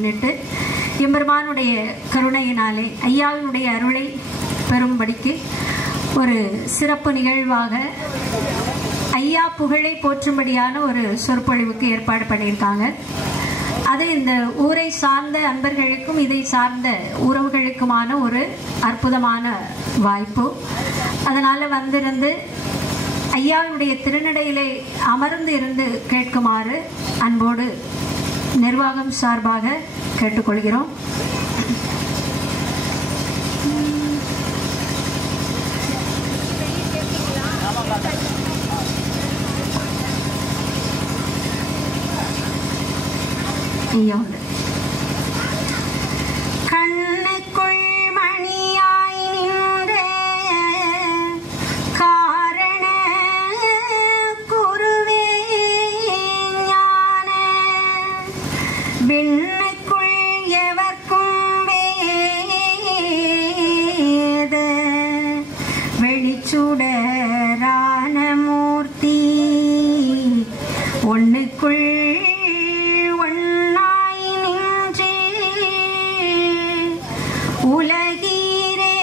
முன்னிட்டு எம்பெருமானுடைய கருணையினாலே ஐயாவினுடைய அருளை பெறும்படிக்கு ஒரு சிறப்பு நிகழ்வாக ஐயா புகழை போற்றும்படியான ஒரு சொற்பொழிவுக்கு ஏற்பாடு பண்ணியிருக்காங்க. அது இந்த ஊரை சார்ந்த அன்பர்களுக்கும் இதை சார்ந்த உறவுகளுக்குமான ஒரு அற்புதமான வாய்ப்பு. அதனால் வந்திருந்து ஐயாவுடைய திருநடையிலே அமர்ந்து இருந்து கேட்குமாறு அன்போடு நிர்வாகம் சார்பாக கேட்டுக்கொள்கிறோம். கண்ணுக்குள் மணியாய் நின்ற காரண குருவே ஞான விண்ணுக்குள் எவர்க்கும் வேத வெளிச்சுடரான மூர்த்தி ஒன்னுக்குள் உலகீரே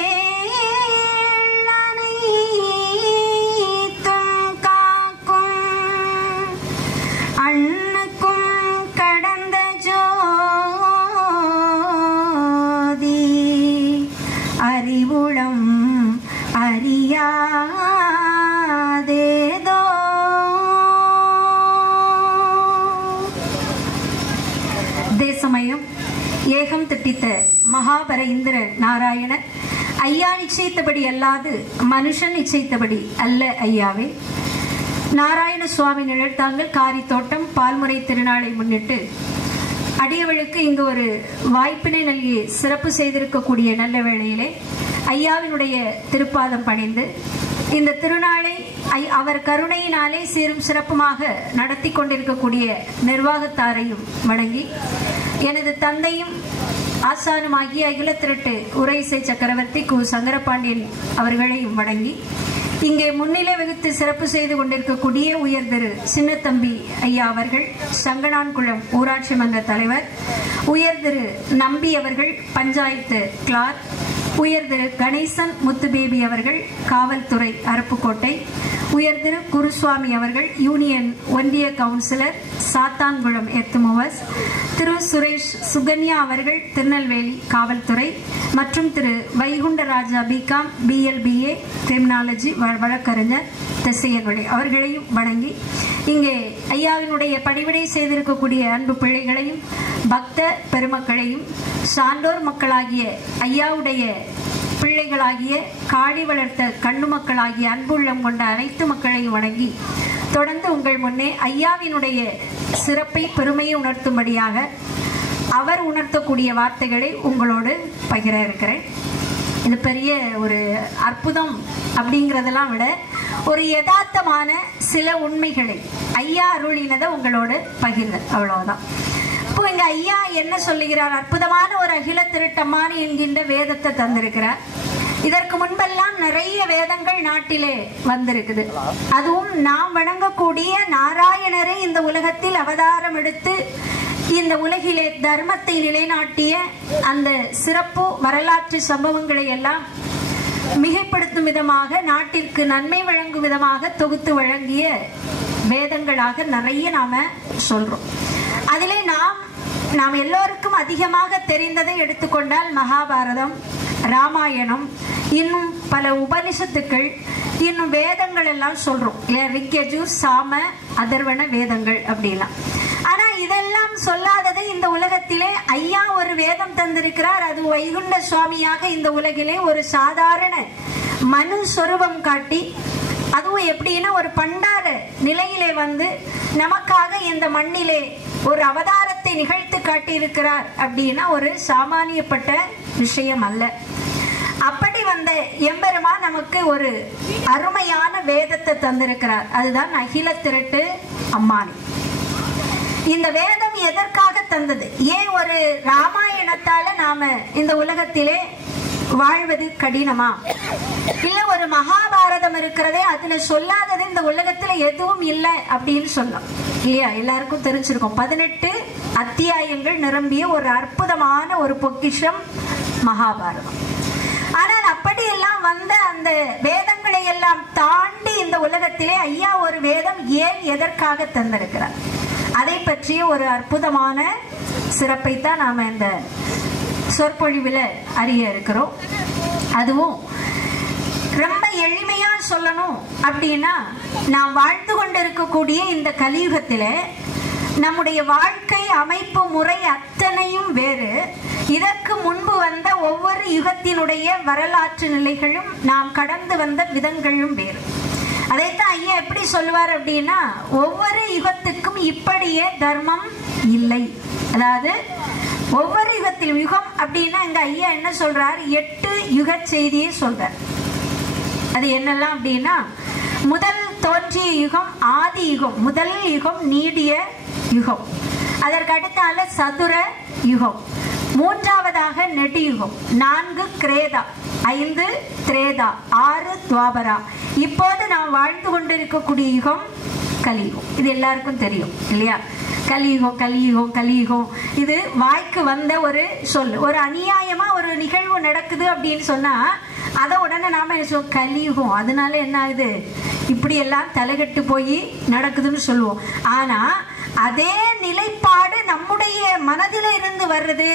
அனைத்தும் காக்கும் அண்ணுக்கும் கடந்த ஜோதி அறிவுளம் அறியாதேதோ தேசமயம் ஏகம் திட்டித்த மகாபர இந்திர நாராயணர் ஐயா நிச்சயித்தபடி அல்லாது மனுஷன் நிச்சயித்தபடி அல்ல ஐயாவே. நாராயண சுவாமி நிழற்தாங்கள் காரித்தோட்டம் பால்முறை திருநாளை முன்னிட்டு அடியவளுக்கு இங்கு ஒரு வாய்ப்பினை நல்கி சிறப்பு செய்திருக்கக்கூடிய நல்ல வேளையிலே ஐயாவினுடைய திருப்பாதம் பணிந்து இந்த திருநாளை அவர் கருணையினாலே சீரும் சிறப்புமாக நடத்தி கொண்டிருக்கக்கூடிய நிர்வாகத்தாரையும் வணங்கி எனது தந்தையும் ஆசானுமாகிய அகிலத்திரட்டு உரைசை சக்கரவர்த்தி கு சங்கரபாண்டியன் அவர்களையும் வணங்கி இங்கே முன்னிலை வகித்து சிறப்பு செய்து கொண்டிருக்கக்கூடிய உயர் திரு சின்னத்தம்பி ஐயா அவர்கள் சங்கனான்குளம் ஊராட்சி மன்ற தலைவர், உயர் திரு நம்பி அவர்கள் பஞ்சாயத்து கிளார்க், உயர் திரு கணேசன் முத்துபேபி அவர்கள் காவல்துறை அருப்புக்கோட்டை, உயர் திரு குருசுவாமி அவர்கள் யூனியன் ஒன்றிய கவுன்சிலர் சாத்தான்குளம் எர்த்துமோவஸ், திரு சுரேஷ் சுகன்யா அவர்கள் திருநெல்வேலி காவல்துறை மற்றும் திரு வைகுண்டராஜா பிகாம் BLBA கிரிமினாலஜி வழக்கறிஞர் திசையன்வழி அவர்களையும் வணங்கி இங்கே ஐயாவினுடைய பணிவிடை செய்திருக்கக்கூடிய அன்பு பிள்ளைகளையும் பக்த பெருமக்களையும் சான்றோர் மக்களாகிய ஐயாவுடைய பிள்ளைகளாகிய காடி வளர்த்த கண்ணு மக்களாகிய அன்புள்ளம் கொண்ட அனைத்து மக்களையும் வணங்கி தொடர்ந்து உங்கள் முன்னே ஐயாவினுடைய சிறப்பை பெருமையை உணர்த்தும்படியாக அவர் உணர்த்தக்கூடிய வார்த்தைகளை உங்களோடு பகிர இருக்கிறேன். இது பெரிய ஒரு அற்புதம் அப்படிங்கிறதெல்லாம் விட ஒரு யதார்த்தமான சில உண்மைகளை ஐயா அருளினதை உங்களோடு பகிர்ந்த அவ்வளவுதான். இப்போ இங்க ஐயா என்ன சொல்லுகிறார்? அற்புதமான ஒரு அகில திருட்டம்மானி என்கின்ற வேதத்தை தந்திருக்கிறார். இதற்கு முன்பெல்லாம் நிறைய வேதங்கள் நாட்டிலே வந்திருக்குது. அதுவும் நாம் வணங்கக்கூடிய நாராயணரை இந்த உலகத்தில் அவதாரம் எடுத்து இந்த உலகிலே தர்மத்தை நிலைநாட்டிய அந்த சிறப்பு வரலாற்று சம்பவங்களை எல்லாம் மிகைப்படுத்தும் விதமாக நாட்டிற்கு நன்மை வழங்கும் விதமாக தொகுத்து வழங்கிய வேதங்களாக நிறைய நாம சொல்றோம். அதிலே நாம் எல்லோருக்கும் அதிகமாக தெரிந்ததை எடுத்துக்கொண்டால் மகாபாரதம், ராமாயணம், இன்னும் பல உபனிஷத்துக்கள், இன்னும் வேதங்கள் எல்லாம் சொல்றோம். ரிக்யஜு, சாம, அதர்வண வேதங்கள் அப்படிலாம். ஆனா இதெல்லாம் சொல்லாததை இந்த உலகத்திலே ஐயா ஒரு வேதம் தந்திருக்கிறார். அது வைகுண்ட சுவாமியாக இந்த உலகிலே ஒரு சாதாரண மனு சொரூபம் காட்டி, அதுவும் எப்படின்னா ஒரு பண்டார நிலையிலே வந்து நமக்காக இந்த மண்ணிலே ஒரு அவதாரத்தை நிகழ்த்து காட்டியிருக்கிறார். அப்படின்னா ஒரு சாமானியப்பட்ட விஷயம் அல்ல. அப்படி வந்த எம்பெருமான் நமக்கு ஒரு அருமையான வேதத்தை தந்திருக்கிறார். அதுதான் அகில திரட்டு அம்மானி. இந்த வேதம் எதற்காக தந்தது? ஏன் ஒரு ராமாயணத்தால நாம இந்த உலகத்திலே வாழ்வது கடினமா? இல்ல ஒரு மகாபாரதம் இருக்கிறதே அதுல சொல்லாதது இந்த உலகத்துல எதுவும் இல்லை அப்படின்னு சொல்லலாம் இல்லையா? எல்லாருக்கும் தெரிஞ்சிருக்கும். 18 அத்தியாயங்கள் நிரம்பிய ஒரு அற்புதமான ஒரு பொக்கிஷம் மகாபாரதம். ஆனால் அப்படியெல்லாம் வந்த அந்த வேதங்களை எல்லாம் தாண்டி இந்த உலகத்திலே ஐயா ஒரு வேதம் ஏன் எதற்காக தந்திருக்கிறார், அதை பற்றிய ஒரு அற்புதமான சிறப்பை தான் நாம இந்த சொற்பொழிவில் அறிய இருக்கிறோம். அதுவும் ரொம்ப எளிமையா சொல்லணும் அப்படின்னா, நாம் வாழ்ந்து கொண்டு இருக்கக்கூடிய இந்த கலியுகத்தில் நம்முடைய வாழ்க்கை அமைப்பு முறை அத்தனையும் வேறு. இதற்கு முன்பு வந்த ஒவ்வொரு யுகத்தினுடைய வரலாற்று நிலைகளும் நாம் கடந்து வந்த விதங்களும் வேறு. அதைத்தான் ஐயா எப்படி சொல்லுவார் அப்படின்னா, ஒவ்வொரு யுகத்துக்கும் இப்படியே தர்மம் இல்லை. அதாவது ஒவ்வொரு யுகத்திலும், யுகம் அப்படின்னா இங்க ஐயா என்ன சொல்றார், 8 யுக செய்தியை சொல்றார். அது என்னெல்லாம் அப்படின்னா, முதல் தோன்றிய யுகம் ஆதி யுகம், முதல் யுகம் நீடிய யுகம், அதற்கு அடுத்தால சதுர யுகம், மூன்றாவதாக நெடியுகம், 4 கிரேதா, 5 திரேதா, 6 துவாபரா, இப்போது நாம் வாழ்ந்து கொண்டிருக்கக்கூடிய யுகம் கலியுகம். இது எல்லாருக்கும் தெரியும் இல்லையா? கலியுகம் கலியுகம் கலியுகம், இது வாய்க்கு வந்த ஒரு சொல். ஒரு அநியாயமா ஒரு நிகழ்வு நடக்குது அப்படின்னு சொன்னா அதை உடனே நாம என்ன சொல்லுவோம், கலியுகம், அதனால என்ன ஆகுது, இப்படி எல்லாம் தலைகட்டு போய் நடக்குதுன்னு சொல்லுவோம். ஆனா அதே நிலைப்பாடு நம்முடைய மனதில இருந்து வர்றது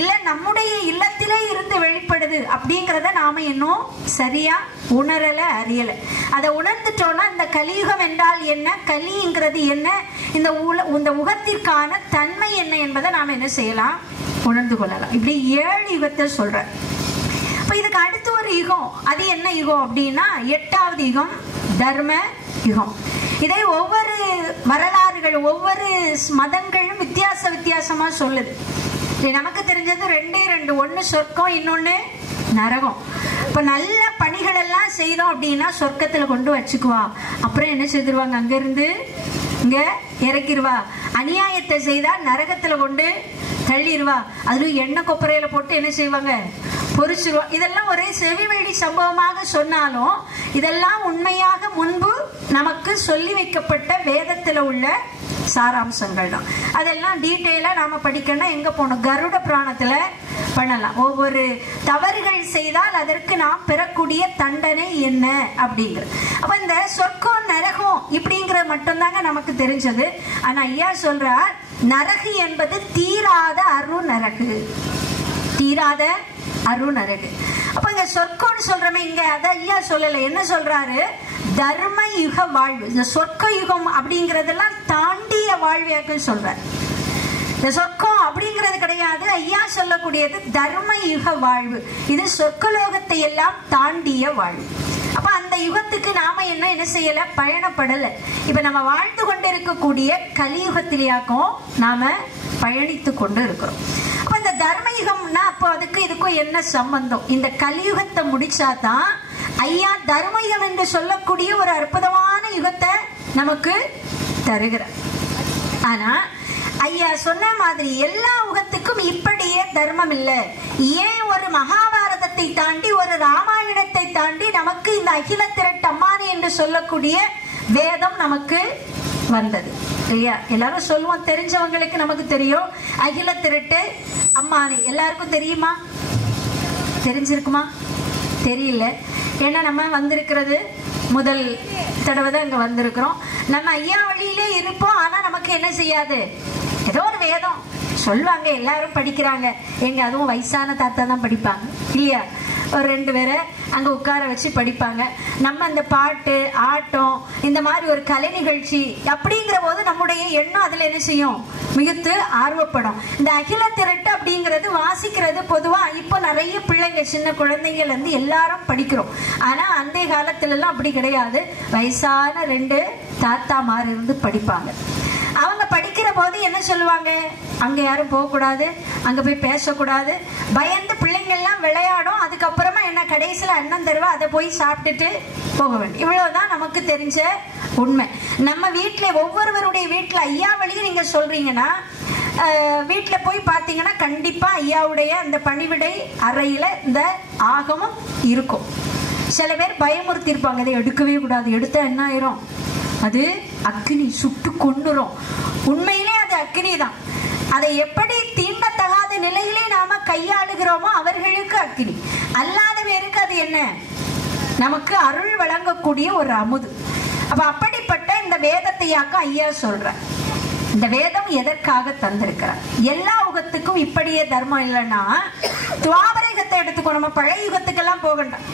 இல்ல நம்முடைய இல்லத்திலே இருந்து வெளிப்படுது அப்படிங்கிறத நாம இன்னும் சரியா உணரல, அறியல. அதை உணர்ந்துட்டோம்னா இந்த கலியுகம் என்றால் என்ன, கலிங்கிறது என்ன, இந்த உகத்திற்கான தன்மை என்ன என்பதை நாம என்ன செய்யலாம், உணர்ந்து கொள்ளலாம். இப்படி 7 யுகத்தை சொல்ற. இப்ப இதுக்கு அடுத்து ஒரு யுகம், அது என்ன யுகம் அப்படின்னா 8வது யுகம் தர்ம யுகம். இதை ஒவ்வொரு வரலாறுகள் ஒவ்வொரு மதங்களும் வித்தியாசமா சொல்லுது. நமக்கு தெரிஞ்சது 2, ஒன்னு சொர்க்கம், இன்னொன்னு நரகம். இப்ப நல்ல பணிகள் எல்லாம் செய்தோம் அப்படின்னா சொர்க்கத்துல கொண்டு வச்சுக்குவா, அப்புறம் என்ன செய்திருவாங்க, அங்க இருந்து இங்க இறக்கிடுவா. அநியாயத்தை செய்தா நரகத்துல கொண்டு தள்ளிடுவா, அதுவும் எண்ணெய் கொப்பரையில போட்டு என்ன செய்வாங்க, பொறிச்சிருவோம். இதெல்லாம் ஒரே செவிவழி சம்பவமாக சொன்னாலும் இதெல்லாம் உண்மையாக முன்பு நமக்கு சொல்லி வைக்கப்பட்ட வேதத்தில் உள்ள சாராம்சங்கள் தான். அதெல்லாம் டீட்டெயிலா நாம படிக்கணும். எங்க போனோம், கருட புராணத்துல பண்ணலாம். ஒவ்வொரு தவறுகள் செய்தால் அதற்கு நாம் பெறக்கூடிய தண்டனை என்ன அப்படிங்கிறது. அப்ப இந்த சொர்க்கம் நரகம் இப்படிங்கிற மட்டும்தாங்க நமக்கு தெரிஞ்சது. ஆனா ஐயா சொல்றார், நரகு என்பது தீராத அரு நரகு, தீராத அரு நரகு. அப்ப இங்க சொர்க்கம்னு சொல்றமே, இங்க அதை ஐயா சொல்லல. என்ன சொல்றாரு, தர்ம யுக வாழ்வு. இந்த சொர்க்க யுகம் அப்படிங்கறதெல்லாம் தாண்டிய வாழ்வியாக்குன்னு சொல்றாரு. இந்த சொர்க்கம் அப்படிங்கிறது கிடையாது, ஐயா சொல்லக்கூடியது தர்ம யுக வாழ்வு. இது சொர்க்கலோகத்தை எல்லாம் தாண்டிய வாழ்வு. அப்ப அந்த யுகத்துக்கு நாம என்ன செய்யல, பயணப்படல. இப்ப நம்ம வாழ்ந்து கொண்டு இருக்கக்கூடிய கலியுகத்திலேயாக்கும் நாம பயணித்து கொண்டு இருக்கிறோம். அப்ப இந்த தர்மயுகம்னா அப்போ அதுக்கு இதுக்கும் என்ன சம்பந்தம்? இந்த கலியுகத்தை முடிச்சாதான் ஐயா தர்மயுகம் என்று சொல்லக்கூடிய ஒரு அற்புதமான யுகத்தை நமக்கு தருகிறார். ஆனா ஐயா சொன்ன மாதிரி எல்லா யுகத்துக்கும் இப்படியே தர்மம் இல்லை. ஏன் ஒரு மகாபாரதத்தை தாண்டி ஒரு ராமாயணத்தை தாண்டி நமக்கு இந்த அகில திரட்டு அம்மானி என்று சொல்லக்கூடிய வேதம் நமக்கு வந்தது இல்லையா? எல்லாரும் சொல்லுவோம், தெரிஞ்சவங்களுக்கு நமக்கு தெரியும். அகில திரட்டு அம்மானி எல்லாருக்கும் தெரியுமா, தெரிஞ்சிருக்குமா? தெரியல. ஏன்னா நம்ம வந்திருக்கிறது முதல் தடவை தான் இங்க வந்திருக்கிறோம். நம்ம ஐயா வழியிலே இருப்போம். ஆனா நமக்கு என்ன செய்யாது, ஏதோ ஒரு வேதம் சொல்லுவாங்க, எல்லாரும் படிக்கிறாங்க. எங்க அதுவும் வயசான தாத்தா தான் படிப்பாங்க இல்லையா? ஒரு 2 பேரை அங்க உட்கார வச்சு படிப்பாங்க. நம்ம இந்த பாட்டு ஆட்டம் இந்த மாதிரி ஒரு கலை நிகழ்ச்சி அப்படிங்கிற போது நம்முடைய எண்ணம் அதுல என்ன செய்யும், மிகுத்து ஆர்வப்படும். இந்த அகில திரட்டு அப்படிங்கிறது வாசிக்கிறது பொதுவா இப்போ நிறைய பிள்ளைங்க சின்ன குழந்தைகள் வந்து எல்லாரும் படிக்கிறோம். ஆனா அந்த காலத்துல எல்லாம் அப்படி கிடையாது. வயசான 2 தாத்தாமார் இருந்து படிப்பாங்க. அவங்க படிக்கிற போது என்ன சொல்லுவாங்க, அங்க யாரும் போக கூடாது, அங்க போய் பேசக்கூடாது, பயந்து பிள்ளைங்க எல்லாம் விளையாடும். அதுக்கப்புறமா என்ன கடைசியில அண்ணன் தருவா, அதை போய் சாப்பிட்டுட்டு போக வேண்டும். இவ்வளவுதான் நமக்கு தெரிஞ்ச உண்மை. நம்ம வீட்டுல ஒவ்வொருவருடைய வீட்டுல ஐயா வழியும் நீங்க சொல்றீங்கன்னா வீட்டில் போய் பார்த்தீங்கன்னா கண்டிப்பாக ஐயாவுடைய அந்த பணிவிடை அறையில் இந்த ஆகமம் இருக்கும். சில பேர் பயமுறுத்தி இருப்பாங்க, இதை எடுக்கவே கூடாது, எடுத்தா என்ன ஆயிரும், அது அக்னி சுட்டு கொண்டுரும். உண்மையிலே அது அக்னி தான். அதை எப்படி தீண்டத்தகாத நிலையிலே நாம கையாளுகிறோமோ அவர்களுக்கு அக்னி, அல்லாத பேருக்கு அது என்ன, நமக்கு அருள் வழங்கக்கூடிய ஒரு அமுது. அப்ப அப்படிப்பட்ட இந்த வேதத்தையாக்க ஐயா சொல்ற. இந்த வேதம் எதற்காக தந்திருக்கிறார்? எல்லா யுகத்துக்கும் இப்படியே தர்மம் இல்லைன்னா துவாபர யுகத்தை எடுத்துக்கோ, நம்ம பழைய யுகத்துக்கெல்லாம் போகண்டாம்.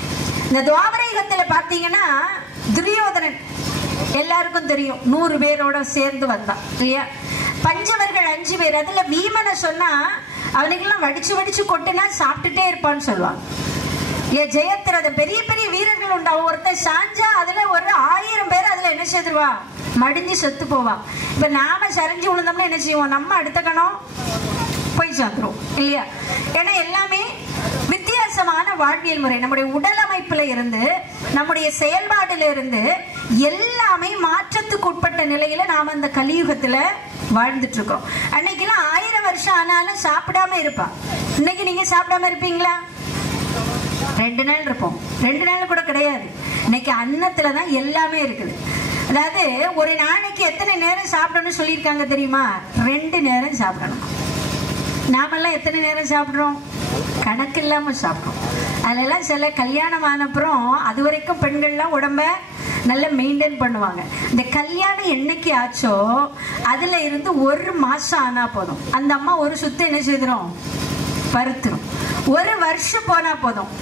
இந்த துவாபர யுகத்துல பாத்தீங்கன்னா துரியோதனன் எல்லாருக்கும் தெரியும், 100 பேரோட சேர்ந்து வந்தான் இல்லையா. பஞ்சவர்கள் 5 பேர், அதுல வீமனை சொன்னா அவனுக்கெல்லாம் வடிச்சு வடிச்சு கொட்டுனா சாப்பிட்டுட்டே இருப்பான்னு சொல்லுவாங்க. ஜெயத்ரத பெரிய பெரிய வீரர்கள் உண்டு. அவன் ஒருத்தன் சாஞ்சா அதுல ஒரு 1000 பேர் அதுல என்ன செய்துருவா, மடிஞ்சு செத்து போவா. இப்ப நாம சரிஞ்சு விழுந்தோம்னா என்ன செய்வோம், நம்ம அடுத்த கணம் போய் சாந்துரும் இல்லையா. ஏன்னா எல்லாமே வித்தியாசமான வாழ்வியல் முறை, நம்முடைய உடல் அமைப்புல இருந்து நம்முடைய செயல்பாடுல இருந்து எல்லாமே மாற்றத்துக்கு உட்பட்ட நிலையில நாம அந்த கலியுகத்துல வாழ்ந்துட்டு இருக்கோம். அன்னைக்கெல்லாம் 1000 வருஷம் ஆனாலும் சாப்பிடாம இருப்பா. இன்னைக்கு நீங்க சாப்பிடாம இருப்பீங்களா? 2 நாள் இருப்போம், 2 நாள் கூட கிடையாது. இன்னைக்கு அன்னத்துலதான் எல்லாமே இருக்குது. அதாவது ஒரு நாளைக்கு எத்தனை நேரம் சாப்பிடணும்னு சொல்லியிருக்காங்க தெரியுமா? 2 நேரம் சாப்பிடணும். நாமெல்லாம் எத்தனை நேரம் சாப்பிட்றோம்? கணக்கு இல்லாம சாப்பிட்றோம். அதெல்லாம் சில கல்யாணம் ஆனப்புறம் அது வரைக்கும் பெண்கள்லாம் உடம்ப நல்லா மெயின்டைன் பண்ணுவாங்க. இந்த கல்யாணம் என்னைக்கு ஆச்சோ அதுல இருந்து 1 மாசம் ஆனா போதும், அந்த அம்மா ஒரு சுத்தம் என்ன செய்திரும், பருத்துரும். 1 வருஷம் போனா போதும்,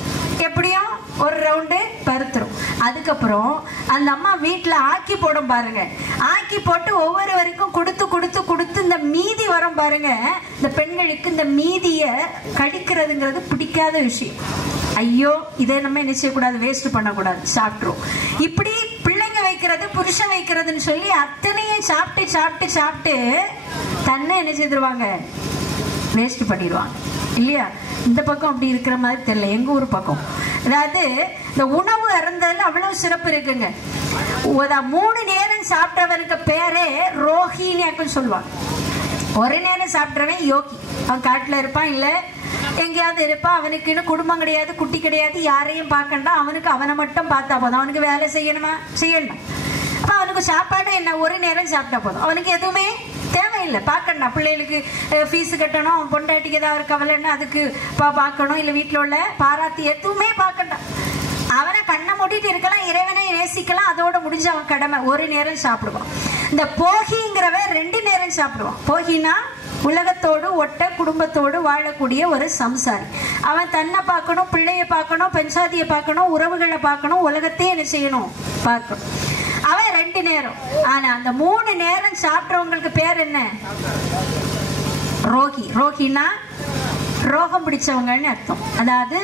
எப்படியும் ஒரு ரவுண்டு பருத்துரும். அதுக்கப்புறம் அந்த அம்மா வீட்டுல ஆக்கி போடும் பாருங்க, ஆக்கி போட்டு ஒவ்வொரு வரைக்கும் கொடுத்து கொடுத்து கொடுத்து இந்த மீதி வரும் பாருங்க. இந்த பெண்களுக்கு இந்த மீதிய கடிக்கிறதுங்கிறது பிடிக்காத விஷயம். ஐயோ இதை நம்ம என்ன செய்யக்கூடாது, வேஸ்ட் பண்ணக்கூடாது, சாப்பிட்டுரும். இப்படி பிள்ளைங்க வைக்கிறது புருஷன் வைக்கிறதுன்னு சொல்லி அத்தனையும் சாப்பிட்டு சாப்பிட்டு சாப்பிட்டு தன்னை என்ன செய்திருவாங்க, வேஸ்ட் பண்ணிடுவாங்க இல்லையா. இந்த பக்கம் அப்படி இருக்கிற மாதிரி தெரியல, எங்க ஊர் பக்கம். அதாவது இந்த உணவு அருந்ததுல அவ்வளவு சிறப்பு இருக்குங்க. 3 நேரம் சாப்பிட்டவனுக்கு பேரே ரோஹிணியாக்குன்னு சொல்லுவாங்க. 1 நேரம் சாப்பிட்றவன் யோகி, அவன் காட்டுல இருப்பான், இல்ல எங்கேயாவது இருப்பான், அவனுக்குன்னு குடும்பம் கிடையாது, குட்டி கிடையாது, யாரையும் பார்க்கண்டா, அவனுக்கு அவனை மட்டும் பார்த்தா போதும், அவனுக்கு வேலை செய்யணுமா செய்யணும். அப்ப அவனுக்கு சாப்பாடு என்ன, 1 நேரம் சாப்பிட்டா போதும், அவனுக்கு எதுவுமே தேவையில்லை, பார்க்கண்டா. பிள்ளைகளுக்கு ஃபீஸ் கட்டணும், பொண்டாட்டிக்கு ஏதாவது ஒரு கவலைன்னா அதுக்கு பார்க்கணும், இல்லை வீட்டில் உள்ள பாராத்தி எதுவுமே பார்க்கண்டா. அவனை கண்ணை மூடிட்டு இருக்கலாம், இறைவனை நேசிக்கலாம், அதோட முடிஞ்ச அவன் கடமை. 1 நேரம் சாப்பிடுவான். இந்த போகிங்கிறவன் 2 நேரம் சாப்பிடுவான். போகினா உலகத்தோடு ஒட்ட குடும்பத்தோடு வாழக்கூடிய ஒரு சம்சாரி. அவன் தன்னை பார்க்கணும், பிள்ளைய பார்க்கணும், பெஞ்சாதியை பார்க்கணும், உறவுகளை பார்க்கணும், உலகத்தையே என்ன செய்யணும், பார்க்கணும். அவன் 2 நேரம். ஆனா அந்த 3 நேரம் சாப்பிட்றவங்களுக்கு பேர் என்ன, ரோகி. ரோகினா ரோகம் பிடிச்சவங்கன்னு அர்த்தம், அதாவது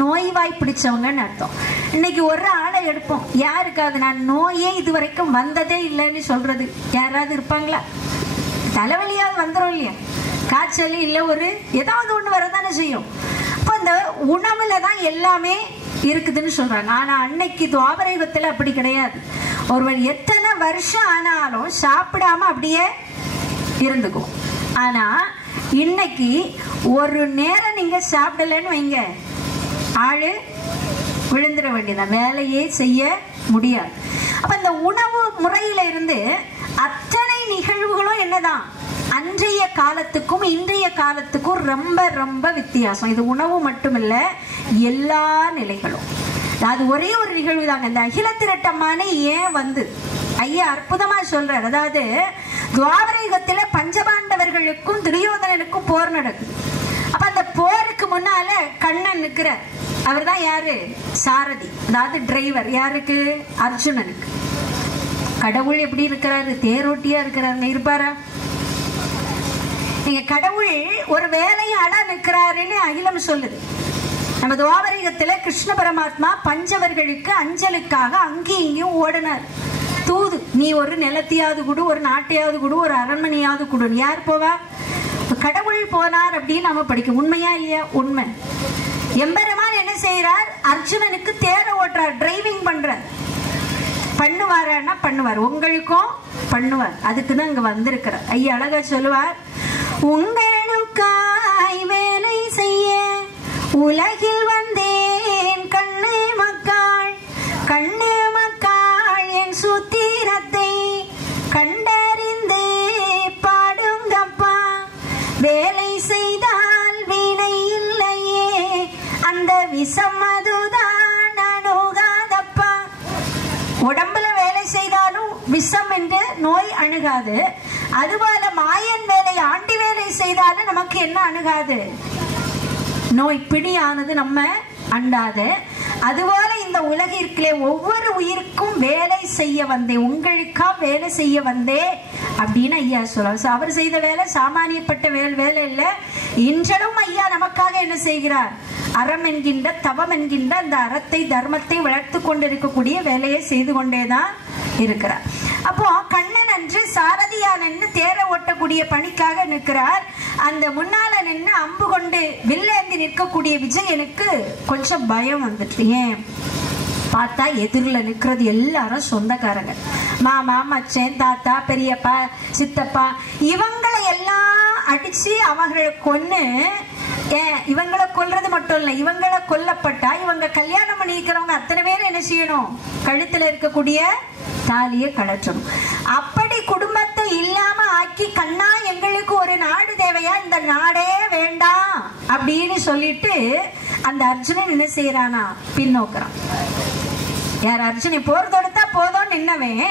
நோய்வாய் பிடிச்சவங்கன்னு அர்த்தம். இன்னைக்கு ஒரு ஆளை எடுப்போம், யாருக்காவது நான் நோயே இதுவரைக்கும் வந்ததே இல்லைன்னு சொல்றது யாராவது இருப்பாங்களா? தலைவலியாவது வந்துடும் இல்லையா, காய்ச்சல் இல்லை, ஒரு ஏதாவது ஒண்ணு வரதானே செய்யும். அப்போ இந்த உணவுல தான் எல்லாமே இருக்குதுன்னு சொல்றாங்க. ஆனா அன்னைக்கு துவாபர யுகத்துல அப்படி கிடையாது. ஒருவன் எத்தனை வருஷம் ஆனாலும் சாப்பிடாம அப்படியே இருந்துக்கும். ஆனா இன்னைக்கு 1 நேரம் நீங்க சாப்பிடலன்னு வைங்க, ஆளு விழுந்துட வேண்டியதான், வேலையே செய்ய முடியாது. அப்ப இந்த உணவு முறையில இருந்து அத்தனை நிகழ்வுகளும் என்னதான், அன்றைய காலத்துக்கும் இன்றைய காலத்துக்கும் ரொம்ப ரொம்ப வித்தியாசம். இது உணவு மட்டுமில்ல, எல்லா நிலைகளும். அது ஒரே ஒரு நிகழ்வு தாங்க. இந்த அகில திரட்டமான ஏன் வந்து ஐயா அற்புதமா சொல்றார். அதாவது துவாபர யுகத்துல பஞ்சபாண்டவர்களுக்கும் துரியோதனனுக்கும் போர் நடக்குது. அப்ப அந்த போருக்கு முன்னால கண்ணன் நிற்கிறார். அவர் தான் யாரு, சாரதி, அதாவது டிரைவர். யாருக்கு, அர்ஜுனனுக்கு. கடவுள் எப்படி இருக்கிறாரு, தேரோட்டியா இருக்கிறாருங்க, இருப்பாரா? நீங்க கடவுள் ஒரு வேலையை அட நிற்கிறாருன்னு அகிலம் சொல்லுது. நம்ம துவாபரயுகத்துல கிருஷ்ண பரமாத்மா பஞ்சவர்களுக்கு அஞ்சலுக்காக அங்கேயும் இங்கேயும் ஓடினார். தூது, நீ ஒரு நிலத்தையாவது கொடு, ஒரு நாட்டையாவது கொடு, ஒரு அரண்மனையாவது கொடு. யார் போவா? கடவுள் போனார் அப்படின்னு நம்ம படிக்கும். உண்மையா இல்லையா? உண்மை. எம்பெருமான் என்ன செய்யறார், அர்ஜுனனுக்கு தேர ஓட்டுறார், டிரைவிங் பண்றார். பண்ணுவாரான்னா பண்ணுவார், உங்களுக்கும் பண்ணுவார். அதுக்குதான் இங்க வந்திருக்கிறார். ஐயா அழகா சொல்லுவார், உங்களுக்காய் வேலை செய்ய உலகில் வந்தேன் கண்ணு மக்காள். கண்ணு மக்காள் என் சூத்திரத்தை கண்டறிந்து பாடுங்கப்பா. வேலை செய்தால் வீணை இல்லையே, அந்த விஷம் அதுதான் அணுகாதப்பா. உடம்புல வேலை செய்தாலும் விஷம் என்று நோய் அணுகாது. அதுபோல மாயன் வேலை ஆண்டி வேலை செய்தாலும் நமக்கு என்ன அணுகாது? நோய் பிடியானது நம்ம அண்டாது. அதுபோல இந்த உலகிற்குள்ளே ஒவ்வொரு உயிருக்கும் வேலை செய்ய வந்தேன், உங்களுக்கா வேலை செய்ய வந்தேன் அப்படின்னு ஐயா சொல்றார். அவர் செய்த வேலை சாமானியப்பட்ட வேலை இல்லை. இன்றளவும் ஐயா நமக்காக என்ன செய்கிறார்? அறம் என்கின்ற தவம் என்கின்ற அந்த அறத்தை தர்மத்தை வளர்த்து கொண்டிருக்கக்கூடிய வேலையை செய்து கொண்டேதான் இருக்கிறார். அப்போ கண்ணன் அன்று சாரதியா நின்று தேர ஓட்டக்கூடிய பணிக்காக நிற்கிறார். அந்த முன்னால நின்று அம்பு கொண்டு வில்லேந்தி நிற்கக்கூடிய விஜயனுக்கு கொஞ்சம் பயம் வந்துட்டு. ஏன் பார்த்தா எதிரில் நிற்கிறது எல்லாரும் சொந்தக்காரங்க, மாமா மச்சன் தாத்தா பெரியப்பா சித்தப்பா. இவங்களை எல்லாம் அடிச்சு அவங்களை கொன்னு, இவங்களை கொல்றது மட்டும் இல்லை, இவங்களை கொல்லப்பட்டா இவங்க கல்யாணம் பண்ணிக்கிறவங்க அத்தனை பேர் என்ன செய்யணும்? கழுத்துல இருக்கக்கூடிய தாலியை கழற்றணும். அப்படி குடும்பத்தை இல்லாம ஆக்கி கண்ணா எங்களுக்கு ஒரு நாடு தேவையா, இந்த நாடே வேண்டாம் அப்படின்னு சொல்லிட்டு அந்த அர்ஜுனன் என்ன செய்யறானா? பின்னோக்குறான். யார்? அர்ஜுனன் போர் தொடுத்தா போதும் நின்னவன்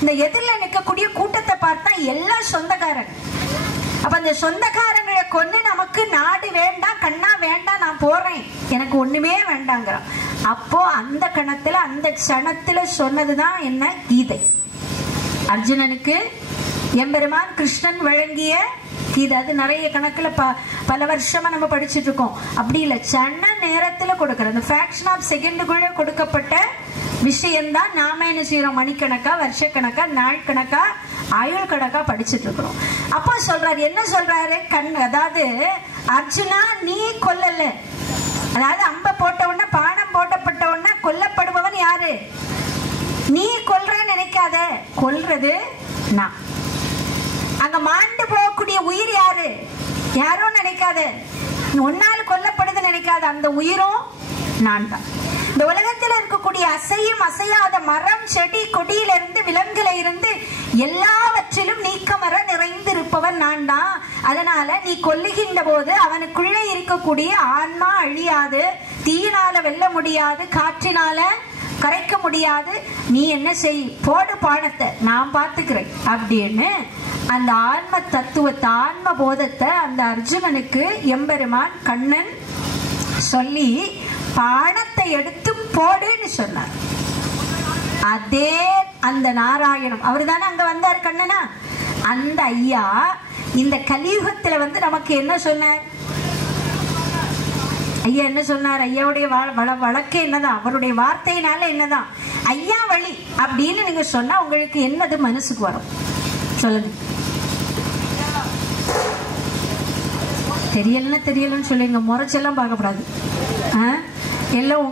இந்த எதிரில் நிற்கக்கூடிய கூட்டத்தை பார்த்தா எல்லாம் சொந்தக்காரன். அப்ப அந்த சொந்தக்காரங்களை கொண்டு நமக்கு நாடு வேண்டாம் கண்ணா வேண்டாம், நான் போறேன், எனக்கு ஒண்ணுமே வேண்டாங்கிறான். அப்போ அந்த கணத்துல அந்த சணத்துல சொன்னதுதான் என்ன? கீதை. அர்ஜுனனுக்கு எம்பெருமான் கிருஷ்ணன் வழங்கிய கீதை. அது நிறைய கணக்குல பல வருஷமா நம்ம படிச்சுட்டு இருக்கோம். அப்படி இல்லை, சன நேரத்துல கொடுக்கற அந்த ஃபிராக்ஷன் ஆஃப் செகண்டுக்குள்ள கொடுக்கப்பட்ட விஷயம்தான் நாம என்ன செய்யறோம்? மணிக்கணக்கா வருஷக்கணக்கா நாள் கணக்கா ஆயுள் கணக்கா படிச்சுட்டு இருக்கிறோம். அப்போ சொல்றாரு, என்ன சொல்றாரு? அதாவது அர்ஜுனா நீ கொல்லல, அதாவது அம்ப போட்ட உடனே பானம் போட்டப்பட்ட உடனே கொல்லப்படுபவன் யாரு? நீ கொல்றேன்னு நினைக்காத, கொல்றது நான். அங்க மாண்டு போகக்கூடிய உயிர் யாரு? யாரோ நினைக்காத, ஒன்னால கொல்லப்படுது நினைக்காத, அந்த உயிரும் நான் தான். இந்த உலகத்தில் இருக்கக்கூடிய அசையும் அசையாத மரம் செடி கொடியிலிருந்து விலங்குல இருந்து எல்லாவற்றிலும் நீக்கமர நிறைந்திருப்பவன் நான் தான். அதனால நீ கொல்லுகின்ற போது அவனுக்குள்ளே இருக்கக்கூடிய ஆன்மா அழியாது, தீயினால வெல்ல முடியாது, காற்றினால கரைக்க முடியாது. நீ என்ன செய், போடு பானத்தை, நான் பார்த்துக்கிறேன் அப்படின்னு அந்த ஆன்ம தத்துவத்தை ஆன்ம போதத்தை அந்த அர்ஜுனனுக்கு எம்பெருமான் கண்ணன் சொல்லி பானத்தை எடுத்து போடுன்னு சொன்னார். அதே அந்த நாராயணம் அவர் தானே அங்க வந்தார் கண்ணனா. அந்த ஐயா இந்த கலியுகத்துல வந்து நமக்கு என்ன சொன்னார்? ஐயா என்ன சொன்னார்? ஐயாவுடைய வழக்கு என்னதான்? அவருடைய வார்த்தையினால என்னதான்? ஐயா வழி அப்படின்னு நீங்க சொன்னா உங்களுக்கு என்னது மனசுக்கு வரும்? சொல்லுங்க. தெரியலன்னு சொல்லுங்க, முறைச்செல்லாம் பார்க்கக்கூடாது. எல்லாம்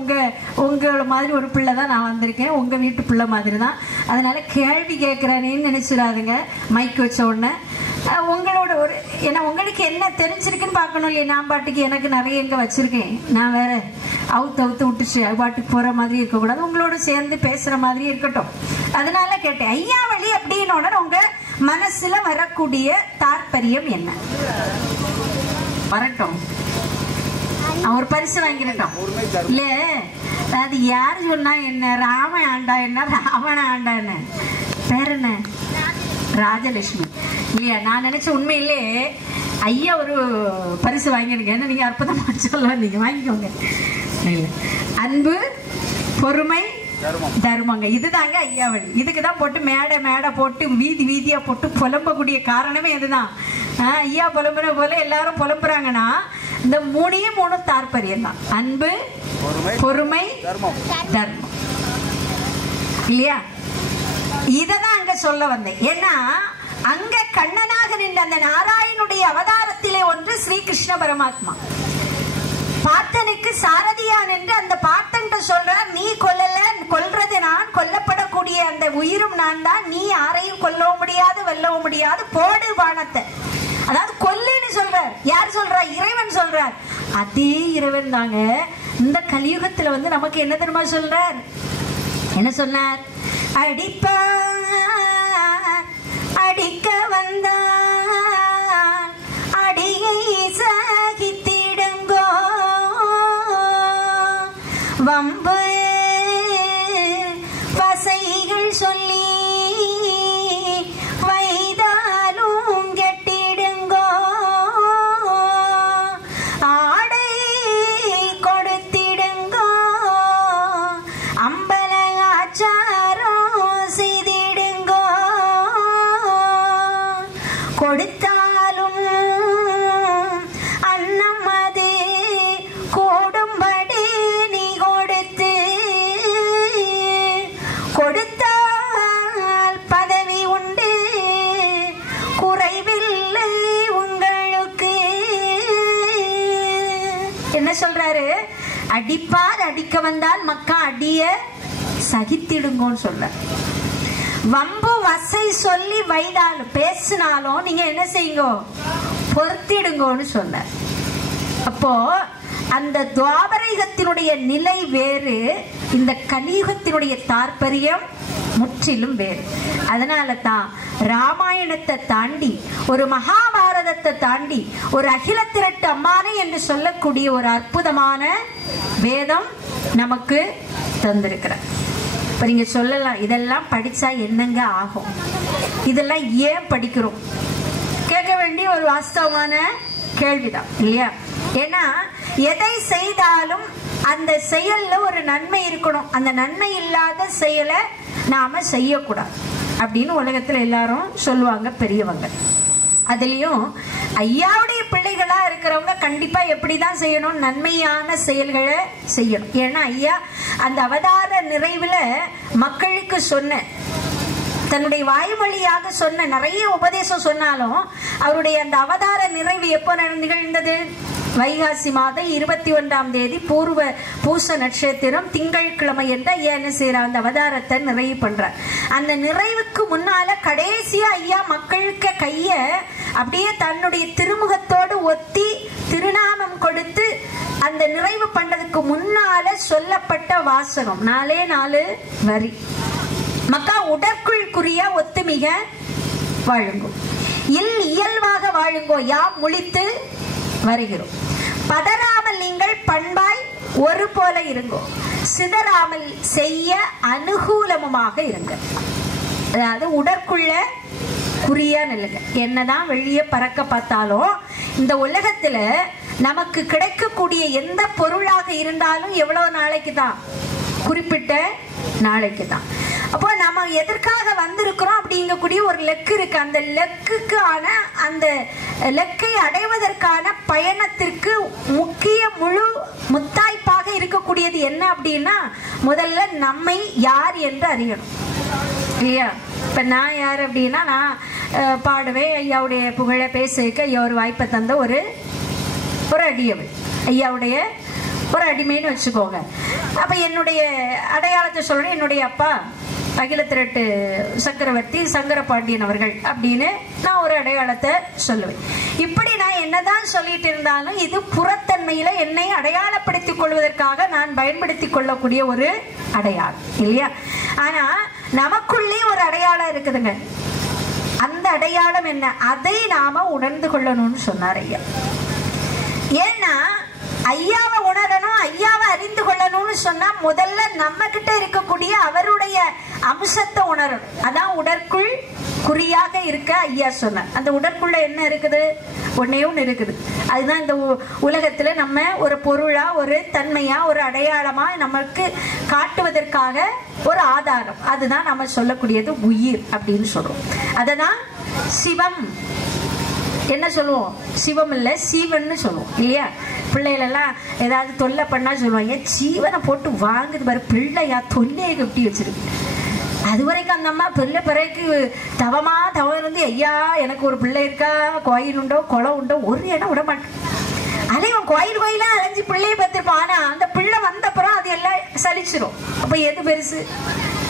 உங்கள மாதிரி ஒரு பிள்ளை தான் நான் வந்திருக்கேன், உங்க வீட்டு பிள்ளை மாதிரி தான். அதனால கேள்வி கேட்குறானேன்னு நினைச்சிடாதுங்க. மைக் வச்ச உடனே உங்களோட ஒரு ஏன்னா உங்களுக்கு என்ன தெரிஞ்சிருக்குன்னு பார்க்கணும் இல்லையா? நான் பாட்டுக்கு எனக்கு நிறைய எங்கே வச்சிருக்கேன், நான் வேற அவுத்து விட்டுச்சு பாட்டுக்கு போகிற மாதிரி இருக்கக்கூடாது, உங்களோட சேர்ந்து பேசுகிற மாதிரி இருக்கட்டும். அதனால கேட்டேன், ஐயா வழி அப்படின்னோட உங்க மனசுல வரக்கூடிய தாற்பயம் என்ன? வரட்டும், அவர் பரிசு வாங்கிடட்டும். இல்ல அது யாரு சொன்னா என்ன? ராமன் ஆண்டா என்ன, ராவண ஆண்டா என்ன, பேர் என்ன? ராஜலட்சுமி இல்லையா? நான் நினைச்ச உண்மையிலே ஐயா ஒரு பரிசு வாங்கிடுங்க. என்ன நீங்க அற்புதமா சொல்ல, நீங்க வாங்கிக்கோங்க. அன்பு பொறுமை தர்மங்க, இதுதாங்க ஐயா வழி. இதுக்குதான் போட்டு மேடை போட்டு வீதியா போட்டு புலம்பக்கூடிய காரணமே இதுதான். ஐயா புலம்புற போல எல்லாரும் புலம்புறாங்கன்னா இந்த மூணு தாற்பயம் தான். அன்பு பொறுமை தர்மம் இல்லையா? இததான் அங்க சொல்ல வந்தேன். ஏன்னா அங்க கண்ணனாக நின்ற அந்த நாராயணுடைய அவதாரத்திலே ஒன்று ஸ்ரீகிருஷ்ண பரமாத்மா பார்த்தனுக்கு சாரதியா நின்று அந்த பார்த்தன் சொல்றார், நீ கொல்லல, கொல்றது நான், கொல்லப்படக்கூடிய அந்த உயிரும் நான் தான், நீ யாரையும் கொல்லவும் முடியாது வெல்லவும் முடியாது, போடு பானத்தை. அதாவது கொல்லுன்னு சொல்றார். யார் சொல்றா? இறைவன் சொல்றார். அதே இறைவன் தாங்க இந்த கலியுகத்துல வந்து நமக்கு என்ன தெரியுமா சொல்றார்? என்ன சொன்னார்? அடிப்பார் அடிக்க வந்தார் அடியை சகித்திடுங்கோ, வம்பு வசைகள் சொல்லி வைதாலும் கெட்டிடுங்கோ, ஆடை கொடுத்திடுங்கோ, அம்பல ஆச்சாரம் செய்திடுங்கோ, கொடுத்தாலும் அன்னம் அது கூடும்படி நீ கொடுத்து, கொடுத்தால் பதவி உண்டு குறைவில்லை உங்களுக்கு. என்ன சொல்றாரு? அடிப்பார் அடிக்க வந்தால் மக்கா அடிய சகித்திடுங்கன்னு சொல்ற. வம்பு வசை சொல்லி வைதாலும் பேசினாலும் நீங்க என்ன செய்யுங்க? பொறுத்திடுங்கன்னு சொல்ல. அப்போ அந்த துவாபரயுகத்தினுடைய நிலை வேறு, இந்த கலியுகத்தினுடைய தாற்பயம் முற்றிலும் வேறு. அதனால தான் ராமாயணத்தை தாண்டி, ஒரு மகாபாரதத்தை தாண்டி, ஒரு அகில திரட்டு அம்மானை என்று சொல்லக்கூடிய ஒரு அற்புதமான வேதம் நமக்கு தந்திருக்கிறார். இப்ப நீங்க சொல்லலாம், இதெல்லாம் படிச்சா என்னங்க ஆகும், இதெல்லாம் ஏன் படிக்கிறோம்? கேட்க வேண்டிய ஒரு வாஸ்தவமான கேள்விதான் இல்லையா? ஏன்னா எதை செய்தாலும் அந்த செயல்ல ஒரு நன்மை இருக்கணும். அந்த நன்மை இல்லாத செயலை நாம செய்யக்கூடாது அப்படின்னு உலகத்துல எல்லாரும் சொல்லுவாங்க பெரியவங்க. அதுலயும் ஐயாவுடைய பிள்ளைகளா இருக்கிறவங்க கண்டிப்பா எப்படிதான் செய்யணும்? நன்மையான செயல்களை செய்யணும். ஏன்னா ஐயா அந்த அவதார நிறைவுல மக்களுக்கு சொன்ன, தன்னுடைய வாய்மொழியாக சொன்ன நிறைய உபதேசம் சொன்னாலும் அவருடைய அந்த அவதார நிறைவு எப்போ நிகழ்ந்தது? வைகாசி மாதம் 21ஆம் தேதி பூர்வ பூச நட்சத்திரம் திங்கட்கிழமை என்று ஐயா என்ன செய்யறார்? அந்த அவதாரத்தை நிறைவு பண்றார். அந்த நிறைவுக்கு முன்னால கடைசியா ஐயா மக்களுக்கு கைய அப்படியே தன்னுடைய திருமுகத்தோடு ஒத்தி திருநாமம் கொடுத்து அந்த நிறைவு பண்றதுக்கு முன்னால சொல்லப்பட்ட வாசகம் 4 வரி. மக்கா உடற்குள் குறிய ஒத்துமிக வாழுங்கோ, இயல்பாக வாழுங்கோ, யாம் முழித்து வருகிறோம். பதறாமல் நீங்கள் பண்பாய் ஒரு போல இருங்கோ, சிதறாமல் செய்ய அனுகூலமுமாக இருங்க. அதாவது உடற்குள்ள குறியா நில்லுங்க. என்னதான் வெளியே பறக்க பார்த்தாலும் இந்த உலகத்துல நமக்கு கிடைக்கக்கூடிய எந்த பொருளாக இருந்தாலும் எவ்வளவு நாளைக்கு தான்? குறிப்பிட்ட நாளைக்கு தான். அப்போ நம்ம எதற்காக வந்திருக்கிறோம் அப்படிங்கக்கூடிய ஒரு லெக்கு இருக்கு. அந்த லெக்குக்கான, அந்த லெக்கை அடைவதற்கான பயணத்திற்கு முக்கிய முழு முத்தாய்ப்பாக இருக்கக்கூடியது என்ன அப்படின்னா, முதல்ல நம்மை யார் என்று அறியணும் இல்லையா? இப்ப நான் யார் அப்படின்னா, நான் பாடுவேன், ஐயாவுடைய புகழ பேசிக்க ஐயா ஒரு வாய்ப்பை தந்த ஒரு அடியவள், ஐயாவுடைய ஒரு அடிமைன்னு வச்சுக்கோங்க. அப்ப என்னுடைய அடையாளத்தை சொல்றேன். என்னுடைய அப்பா அகில திரட்டு சக்கரவர்த்தி சங்கரபாண்டியன் அவர்கள் அப்படின்னு நான் ஒரு அடையாளத்தை சொல்லுவேன். இப்படி நான் என்னதான் சொல்லிட்டு இருந்தாலும் இது புறத்தன்மையில என்னை அடையாளப்படுத்திக் கொள்வதற்காக நான் பயன்படுத்திக் கொள்ளக்கூடிய ஒரு அடையாளம் இல்லையா? ஆனா நமக்குள்ளே ஒரு அடையாளம் இருக்குதுங்க. அந்த அடையாளம் என்ன? அதை நாம உணர்ந்து கொள்ளணும்னு சொன்னார் ஐயா. ஏன்னா ஐயாவை உணரணும், ஐயாவை அறிந்து கொள்ளணும்னு சொன்னா முதல்ல நம்ம கிட்ட இருக்கக்கூடிய அவருடைய அம்சத்தை உணரணும். அதான் உடற்குள் குறியாக இருக்க ஐயா சொன்னார். அந்த உடற்குள்ள என்ன இருக்குது? ஒன்னே ஒன்று இருக்குது. அதுதான் இந்த உலகத்துல நம்ம ஒரு பொருளா, ஒரு தன்மையா, ஒரு அடையாளமா நமக்கு காட்டுவதற்காக ஒரு ஆதாரம். அதுதான் நம்ம சொல்லக்கூடியது உயிர் அப்படின்னு சொல்றோம். அததான் சிவம் என்ன சொல்லுவோம்? சிவம் இல்ல சீவன்னு சொல்லுவோம் இல்லையா? பிள்ளைகள் எல்லாம் ஏதாவது தொல்லை பண்ணா சொல்லுவாங்க, சீவனை போட்டு வாங்குது பாரு பிள்ளையா, தொல்லையை கட்டி வச்சிருக்கு. அது வரைக்கும் அந்த அம்மா பிள்ளை பிறகு தவம் இருந்து, ஐயா எனக்கு ஒரு பிள்ளை இருக்கா, கோயில் உண்டோ குளம் உண்டோ ஒரு இடம் விட மாட்டேன். அலைவன் கோயிலா அலைஞ்சு பிள்ளைய பத்திருப்பான். ஆனா அந்த பிள்ளை வந்தப்புறம் அது எல்லாம் சலிச்சிடும். அப்ப எது பெருசு?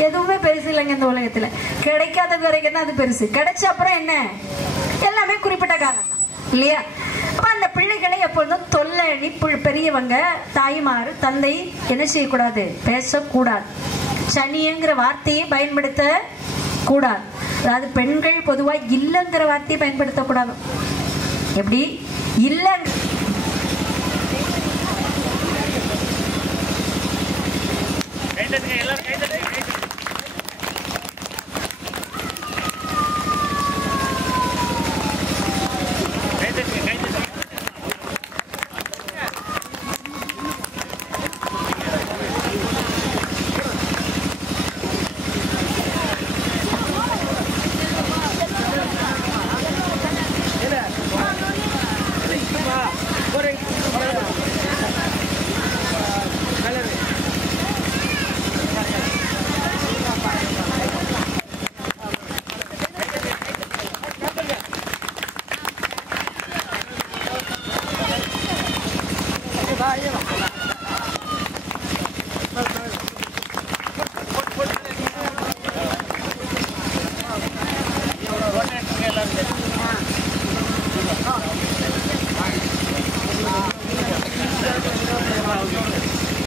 எதுவுமே பெருசு இல்லைங்க இந்த உலகத்துல. கிடைக்காத வரைக்கும் தான் அது பெருசு. கிடைச்ச அப்புறம் என்ன? எல்லாமே குறிப்பிட்ட காலம் தான் இல்லையா? அப்ப அந்த பிள்ளைகளை எப்பொழுதும் தொல்லி பெரியவங்க தாய்மார் தந்தை என்ன செய்யக்கூடாது, பேசக்கூடாது. சனிங்கிற வார்த்தையை பயன்படுத்த கூடாது. அதாவது பெண்கள் பொதுவா இல்லைங்கிற வார்த்தையை பயன்படுத்தக்கூடாது. எப்படி இல்ல